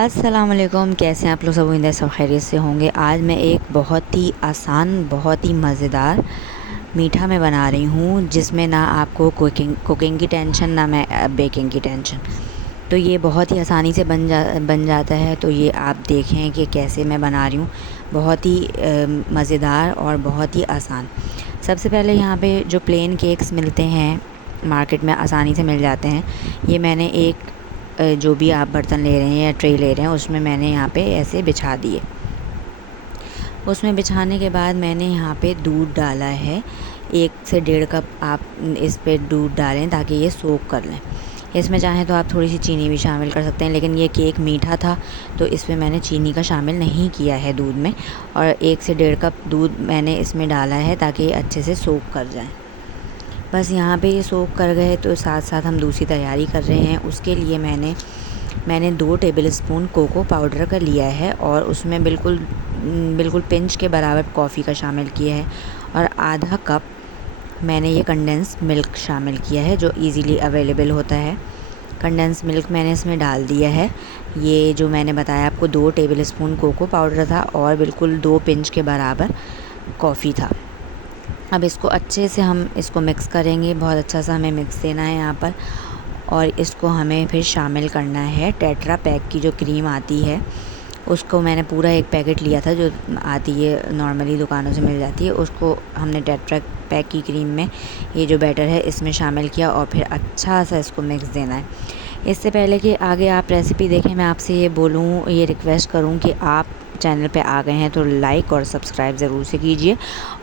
अस्सलाम वालेकुम। कैसे हैं आप लोग? सब उम्मीद सब खैरियत से होंगे। आज मैं एक बहुत ही आसान, बहुत ही मज़ेदार मीठा मैं बना रही हूँ, जिसमें ना आपको कुकिंग की टेंशन, ना मैं बेकिंग की टेंशन। तो ये बहुत ही आसानी से बन जाता है। तो ये आप देखें कि कैसे मैं बना रही हूँ। बहुत ही मज़ेदार और बहुत ही आसान। सबसे पहले यहाँ पे जो प्लेन केक्स मिलते हैं मार्केट में, आसानी से मिल जाते हैं। ये मैंने एक जो भी आप बर्तन ले रहे हैं या ट्रे ले रहे हैं, उसमें मैंने यहाँ पे ऐसे बिछा दिए। उसमें बिछाने के बाद मैंने यहाँ पे दूध डाला है। 1 से 1.5 कप आप इस पे दूध डालें ताकि ये सोक कर लें। इसमें चाहें तो आप थोड़ी सी चीनी भी शामिल कर सकते हैं, लेकिन ये केक मीठा था तो इसमें मैंने चीनी का शामिल नहीं किया है दूध में। और 1 से 1.5 कप दूध मैंने इसमें डाला है ताकि ये अच्छे से सोक कर जाए। बस यहाँ पे ये सोक कर गए तो साथ साथ हम दूसरी तैयारी कर रहे हैं। उसके लिए मैंने 2 टेबलस्पून कोको पाउडर का लिया है और उसमें बिल्कुल पिंच के बराबर कॉफ़ी का शामिल किया है। और आधा कप मैंने ये कंडेंस मिल्क शामिल किया है, जो इजीली अवेलेबल होता है। कंडेंस मिल्क मैंने इसमें डाल दिया है। ये जो मैंने बताया आपको, 2 टेबलस्पून कोको पाउडर था और बिल्कुल 2 पिंच के बराबर कॉफ़ी था। अब इसको अच्छे से हम इसको मिक्स करेंगे। बहुत अच्छा सा हमें मिक्स देना है यहाँ पर। और इसको हमें फिर शामिल करना है टेट्रा पैक की जो क्रीम आती है, उसको मैंने पूरा 1 पैकेट लिया था, जो आती है नॉर्मली दुकानों से मिल जाती है। उसको हमने टेट्रा पैक की क्रीम में ये जो बैटर है इसमें शामिल किया और फिर अच्छा सा इसको मिक्स देना है। इससे पहले कि आगे आप रेसिपी देखें, मैं आपसे ये रिक्वेस्ट करूं कि आप चैनल पे आ गए हैं तो लाइक और सब्सक्राइब ज़रूर से कीजिए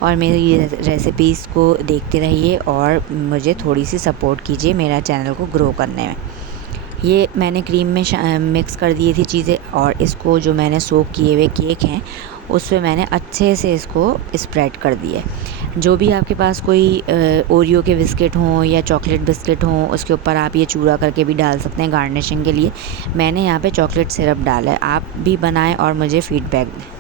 और मेरी ये रेसिपीज़ को देखते रहिए और मुझे थोड़ी सी सपोर्ट कीजिए मेरा चैनल को ग्रो करने में। ये मैंने क्रीम में मिक्स कर दी थी चीज़ें, और इसको जो मैंने सोक किए हुए केक हैं उस पर मैंने अच्छे से इसको स्प्रेड कर दिया। जो भी आपके पास कोई ओरियो के बिस्किट हों या चॉकलेट बिस्किट हों, उसके ऊपर आप ये चूरा करके भी डाल सकते हैं गार्निशिंग के लिए। मैंने यहाँ पे चॉकलेट सिरप डाला है। आप भी बनाएं और मुझे फ़ीडबैक दें।